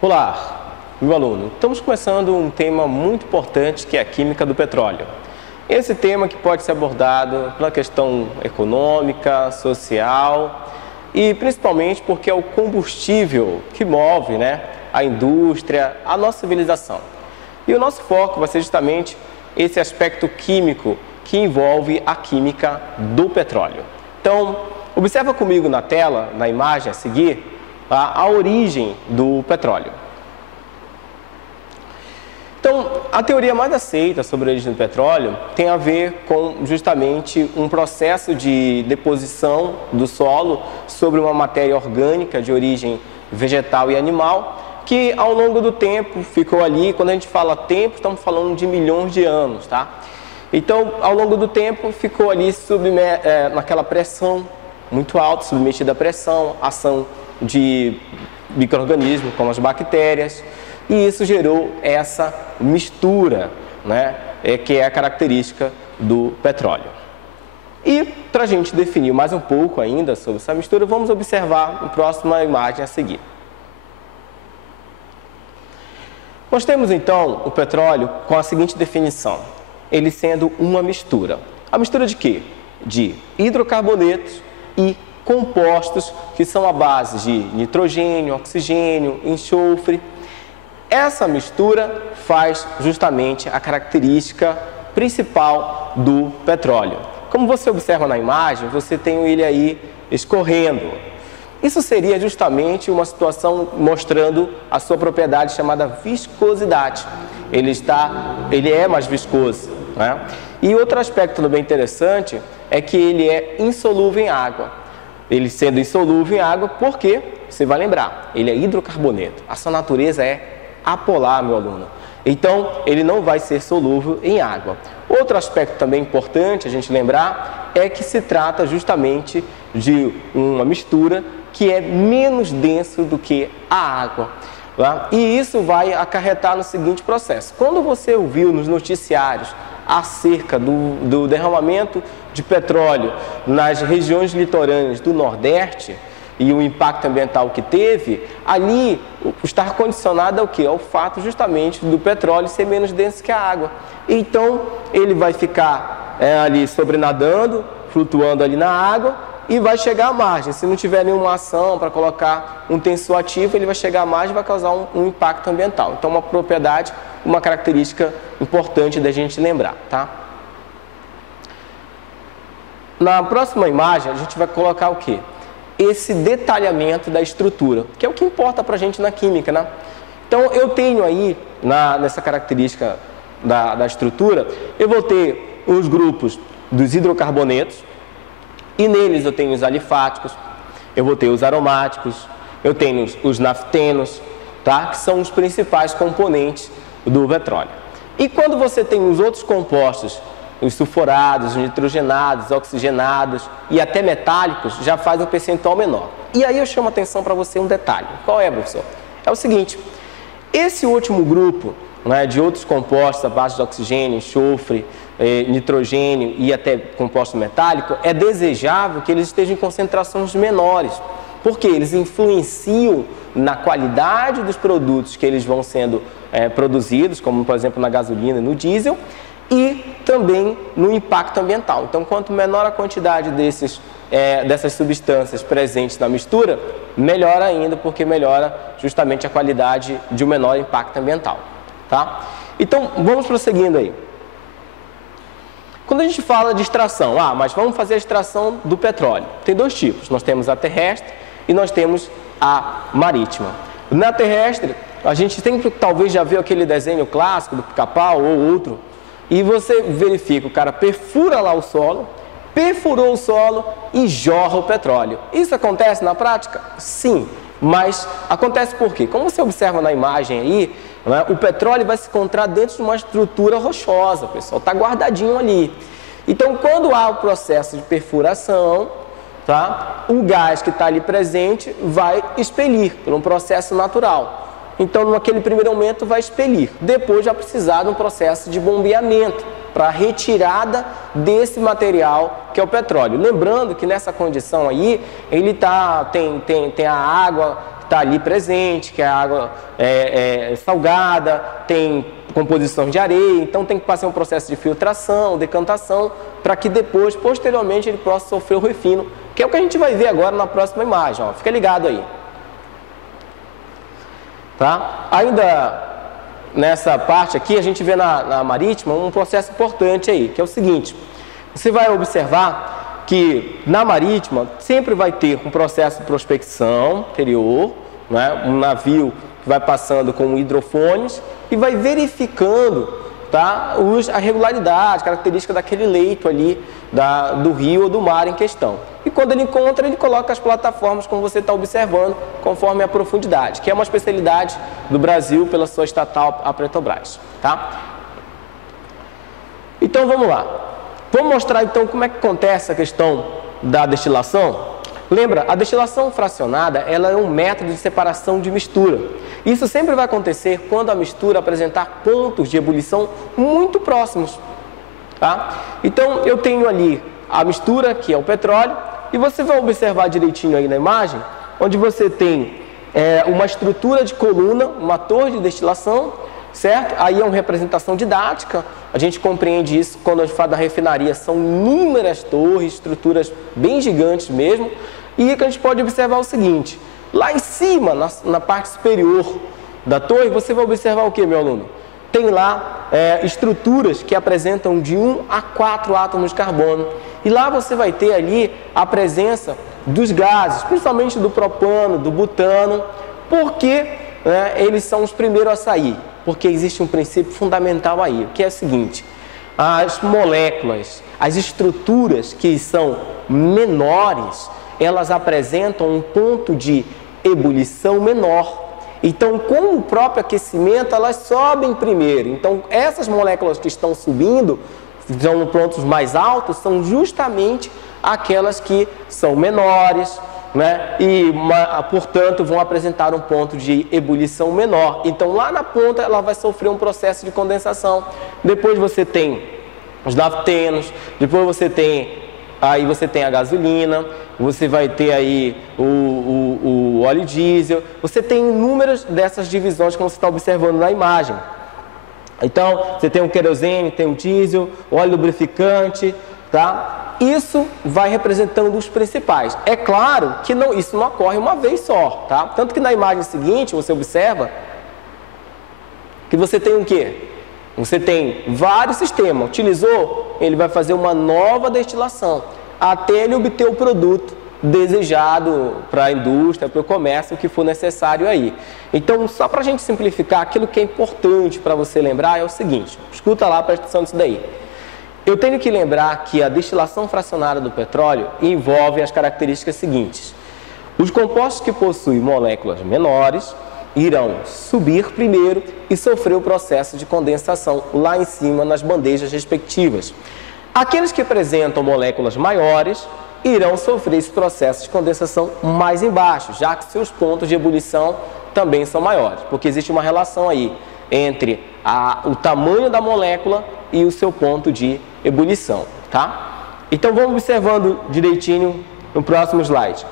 Olá, meu aluno. Estamos começando um tema muito importante que é a química do petróleo. Esse tema que pode ser abordado pela questão econômica, social e principalmente porque é o combustível que move, a indústria, a nossa civilização. E o nosso foco vai ser justamente esse aspecto químico que envolve a química do petróleo. Então, observa comigo na tela, na imagem a seguir, a origem do petróleo. Então, a teoria mais aceita sobre a origem do petróleo tem a ver com justamente um processo de deposição do solo sobre uma matéria orgânica de origem vegetal e animal, que ao longo do tempo ficou ali. Quando a gente fala tempo, estamos falando de milhões de anos, tá? Então, ao longo do tempo, ficou ali naquela pressão muito alta, submetida à pressão, ação de micro-organismos como as bactérias, e isso gerou essa mistura, que é a característica do petróleo. E para a gente definir mais um pouco ainda sobre essa mistura, vamos observar a próxima imagem a seguir. Nós temos então o petróleo com a seguinte definição: ele sendo uma mistura. A mistura de quê? De hidrocarbonetos e compostos que são a base de nitrogênio, oxigênio, enxofre. Essa mistura faz justamente a característica principal do petróleo. Como você observa na imagem, você tem ele aí escorrendo. Isso seria justamente uma situação mostrando a sua propriedade chamada viscosidade. Ele é mais viscoso, E outro aspecto também interessante é que ele é insolúvel em água. Ele sendo insolúvel em água, porque, você vai lembrar, ele é hidrocarboneto. A sua natureza é apolar, meu aluno. Então, ele não vai ser solúvel em água. Outro aspecto também importante a gente lembrar é que se trata justamente de uma mistura que é menos denso do que a água. E isso vai acarretar no seguinte processo. Quando você ouviu nos noticiários acerca do derramamento de petróleo nas regiões litorâneas do Nordeste e o impacto ambiental que teve, ali está condicionado ao quê? Ao fato justamente do petróleo ser menos denso que a água. Então, ele vai ficar ali sobrenadando, flutuando ali na água e vai chegar à margem. Se não tiver nenhuma ação para colocar um tensor ativo, ele vai chegar à margem e vai causar um impacto ambiental. Então, uma propriedade, uma característica importante da gente lembrar, tá? Na próxima imagem, a gente vai colocar o quê? Esse detalhamento da estrutura, que é o que importa para a gente na química, Então, eu tenho aí, nessa característica da estrutura, eu vou ter os grupos dos hidrocarbonetos, e neles eu tenho os alifáticos, eu vou ter os aromáticos, eu tenho os naftenos, que são os principais componentes do petróleo. E quando você tem os outros compostos, os sulfurados, os nitrogenados, os oxigenados e até metálicos, já faz um percentual menor. E aí eu chamo a atenção para você um detalhe. Qual é, professor? É o seguinte: esse último grupo de outros compostos à base de oxigênio, enxofre, nitrogênio e até composto metálico, é desejável que eles estejam em concentrações menores, porque eles influenciam na qualidade dos produtos que eles vão sendo produzidos, como por exemplo na gasolina e no diesel, e também no impacto ambiental. Então, quanto menor a quantidade dessas substâncias presentes na mistura, melhor ainda, porque melhora justamente a qualidade de um menor impacto ambiental, tá? Então, vamos prosseguindo aí. Quando a gente fala de extração, mas vamos fazer a extração do petróleo. Tem dois tipos, nós temos a terrestre e nós temos a marítima. Na terrestre, a gente sempre talvez já viu aquele desenho clássico do pica-pau ou outro, e você verifica, o cara perfura lá o solo, perfurou o solo e jorra o petróleo. Isso acontece na prática? Sim, mas acontece por quê? Como você observa na imagem aí, o petróleo vai se encontrar dentro de uma estrutura rochosa, pessoal, está guardadinho ali. Então, quando há o processo de perfuração, o gás que está ali presente vai expelir por um processo natural. Então, naquele primeiro momento, vai expelir. Depois, vai precisar de um processo de bombeamento para a retirada desse material que é o petróleo. Lembrando que nessa condição aí, ele tem a água está ali presente, que a água é salgada, tem composição de areia, então tem que passar um processo de filtração, decantação, para que depois, posteriormente, ele possa sofrer o refino, que é o que a gente vai ver agora na próxima imagem, ó. Fica ligado aí. Tá? Ainda nessa parte aqui, a gente vê na marítima um processo importante aí, que é o seguinte: você vai observar que na marítima sempre vai ter um processo de prospecção anterior, né? Um navio que vai passando com hidrofones e vai verificando, tá, a regularidade, característica daquele leito ali do rio ou do mar em questão. E quando ele encontra, ele coloca as plataformas, como você está observando, conforme a profundidade, que é uma especialidade do Brasil pela sua estatal, a Petrobras. Tá? Então vamos lá. Vamos mostrar então como é que acontece a questão da destilação. Lembra, a destilação fracionada, ela é um método de separação de mistura. Isso sempre vai acontecer quando a mistura apresentar pontos de ebulição muito próximos. Tá? Então, eu tenho ali a mistura, que é o petróleo, e você vai observar direitinho aí na imagem, onde você tem uma estrutura de coluna, uma torre de destilação, certo? Aí é uma representação didática, a gente compreende isso quando a gente fala da refinaria, são inúmeras torres, estruturas bem gigantes mesmo, e que a gente pode observar o seguinte: lá em cima, na parte superior da torre, você vai observar o que, meu aluno? Tem lá estruturas que apresentam de 1 a 4 átomos de carbono. E lá você vai ter ali a presença dos gases, principalmente do propano, do butano, porque eles são os primeiros a sair. Porque existe um princípio fundamental aí, que é o seguinte: as moléculas, as estruturas que são menores, elas apresentam um ponto de ebulição menor. Então, com o próprio aquecimento, elas sobem primeiro. Então, essas moléculas que estão subindo, são pontos mais altos, são justamente aquelas que são menores, né? E, portanto, vão apresentar um ponto de ebulição menor. Então, lá na ponta, ela vai sofrer um processo de condensação. Depois você tem os naftenos, depois você tem a gasolina, você vai ter aí o óleo diesel, você tem inúmeras dessas divisões que você está observando na imagem. Então, você tem o querosene, tem o diesel, o óleo lubrificante, tá? Isso vai representando os principais. É claro que isso não ocorre uma vez só, tá? Tanto que na imagem seguinte, você observa que você tem o quê? Você tem vários sistemas. Utilizou, ele vai fazer uma nova destilação, até ele obter o produto desejado para a indústria, para o comércio, o que for necessário aí. Então, só para a gente simplificar, aquilo que é importante para você lembrar é o seguinte: escuta lá, presta atenção nisso daí. Eu tenho que lembrar que a destilação fracionada do petróleo envolve as características seguintes: os compostos que possuem moléculas menores irão subir primeiro e sofrer o processo de condensação lá em cima nas bandejas respectivas. Aqueles que apresentam moléculas maiores irão sofrer esse processo de condensação mais embaixo, já que seus pontos de ebulição também são maiores, porque existe uma relação aí entre o tamanho da molécula e o seu ponto de ebulição, tá? Então vamos observando direitinho no próximo slide.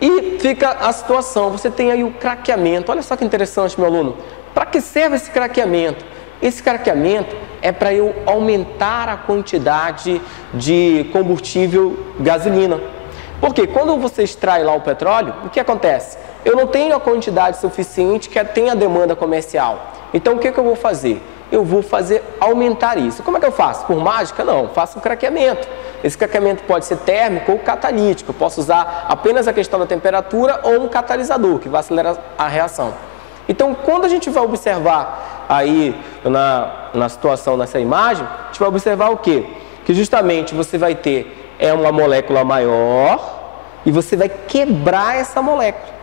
E fica a situação, você tem aí o craqueamento. Olha só que interessante, meu aluno. Para que serve esse craqueamento? Esse craqueamento é para eu aumentar a quantidade de combustível gasolina. Porque quando você extrai lá o petróleo, o que acontece? Eu não tenho a quantidade suficiente que tem a demanda comercial. Então o que eu vou fazer? Eu vou aumentar isso. Como é que eu faço? Por mágica? Não, faço um craqueamento. Esse craqueamento pode ser térmico ou catalítico. Eu posso usar apenas a questão da temperatura ou um catalisador, que vai acelerar a reação. Então, quando a gente vai observar aí na situação, nessa imagem, a gente vai observar o quê? Que justamente você vai ter uma molécula maior e você vai quebrar essa molécula.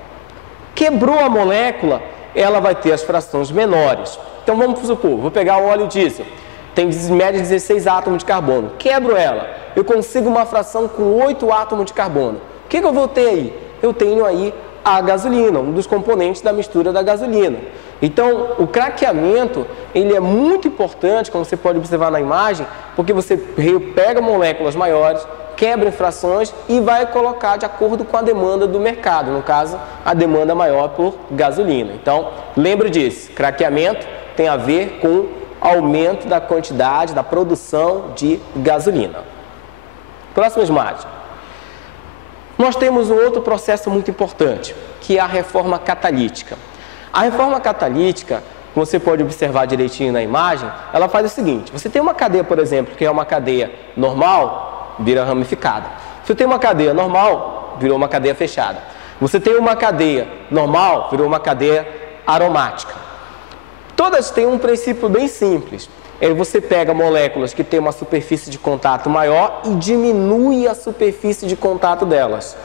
Quebrou a molécula, ela vai ter as frações menores. Então, vamos supor, vou pegar o óleo diesel, tem em média 16 átomos de carbono. Quebro ela, eu consigo uma fração com 8 átomos de carbono. O que eu vou ter aí? Eu tenho aí a gasolina, um dos componentes da mistura da gasolina. Então, o craqueamento, ele é muito importante, como você pode observar na imagem, porque você pega moléculas maiores, quebra em frações e vai colocar de acordo com a demanda do mercado, no caso, a demanda maior por gasolina. Então, lembre disso, craqueamento tem a ver com aumento da quantidade, da produção de gasolina. Próxima imagem. Nós temos um outro processo muito importante, que é a reforma catalítica. A reforma catalítica, como você pode observar direitinho na imagem, ela faz o seguinte: você tem uma cadeia, por exemplo, que é uma cadeia normal, vira ramificada. Você tem uma cadeia normal, virou uma cadeia fechada. Você tem uma cadeia normal, virou uma cadeia aromática. Todas têm um princípio bem simples. Você pega moléculas que têm uma superfície de contato maior e diminui a superfície de contato delas.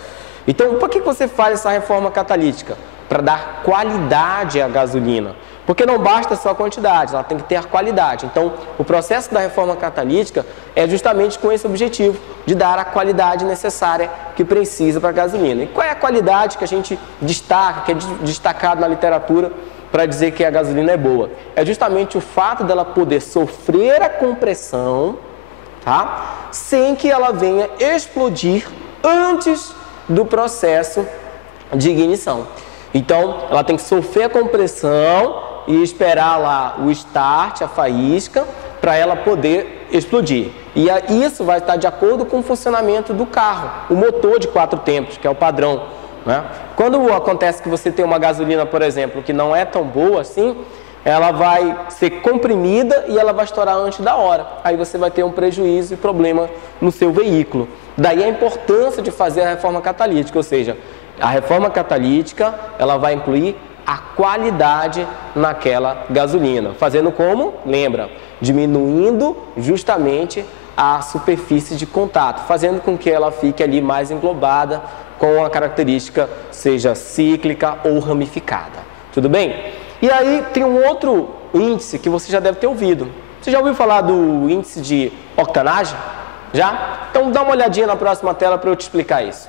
Então, por que você faz essa reforma catalítica? Para dar qualidade à gasolina. Porque não basta só a quantidade, ela tem que ter a qualidade. Então, o processo da reforma catalítica é justamente com esse objetivo, de dar a qualidade necessária que precisa para a gasolina. E qual é a qualidade que a gente destaca, que é destacado na literatura para dizer que a gasolina é boa? É justamente o fato dela poder sofrer a compressão, tá? Sem que ela venha explodir antes do processo de ignição. Então, ela tem que sofrer a compressão e esperar lá o start, a faísca, para ela poder explodir. E isso vai estar de acordo com o funcionamento do carro, o motor de 4 tempos, que é o padrão, né? Quando acontece que você tem uma gasolina, por exemplo, que não é tão boa assim, ela vai ser comprimida e ela vai estourar antes da hora. Aí você vai ter um prejuízo e problema no seu veículo. Daí a importância de fazer a reforma catalítica, ou seja, a reforma catalítica, ela vai incluir a qualidade naquela gasolina. Fazendo como? Lembra, diminuindo justamente a superfície de contato, fazendo com que ela fique ali mais englobada, com a característica seja cíclica ou ramificada. Tudo bem? E aí tem um outro índice que você já deve ter ouvido. Você já ouviu falar do índice de octanagem? Já? Então dá uma olhadinha na próxima tela para eu te explicar isso.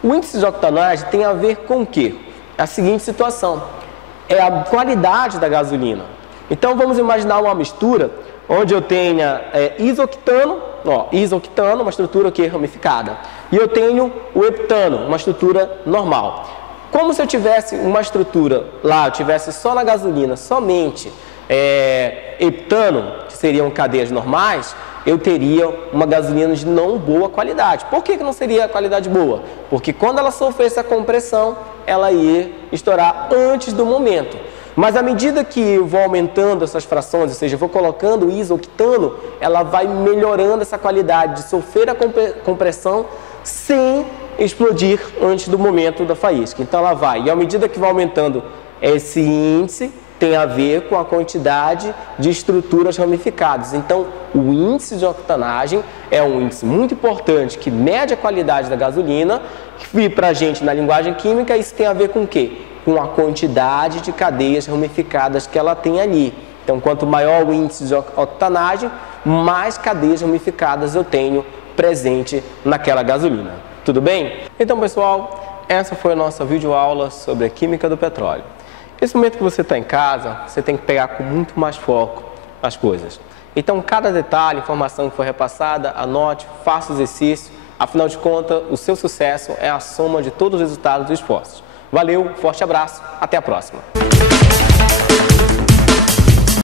O índice de octanagem tem a ver com o quê? A seguinte situação, é a qualidade da gasolina. Então vamos imaginar uma mistura onde eu tenha isoctano, isoctano, uma estrutura aqui ramificada, e eu tenho o heptano, uma estrutura normal. Como se eu tivesse uma estrutura lá, eu tivesse só na gasolina, somente heptano, que seriam cadeias normais, eu teria uma gasolina de não boa qualidade. Por que não seria qualidade boa? Porque quando ela sofresse a compressão, ela ia estourar antes do momento. Mas à medida que eu vou aumentando essas frações, ou seja, eu vou colocando o isoctano, ela vai melhorando essa qualidade de sofrer a compressão sem explodir antes do momento da faísca. Então ela vai, e à medida que vai aumentando esse índice, tem a ver com a quantidade de estruturas ramificadas. Então, o índice de octanagem é um índice muito importante que mede a qualidade da gasolina, e para a gente, na linguagem química, isso tem a ver com o quê? Com a quantidade de cadeias ramificadas que ela tem ali. Então, quanto maior o índice de octanagem, mais cadeias ramificadas eu tenho presente naquela gasolina. Tudo bem? Então, pessoal, essa foi a nossa videoaula sobre a química do petróleo. Nesse momento que você está em casa, você tem que pegar com muito mais foco as coisas. Então, cada detalhe, informação que for repassada, anote, faça o exercício. Afinal de contas, o seu sucesso é a soma de todos os resultados dos esforços. Valeu, forte abraço, até a próxima!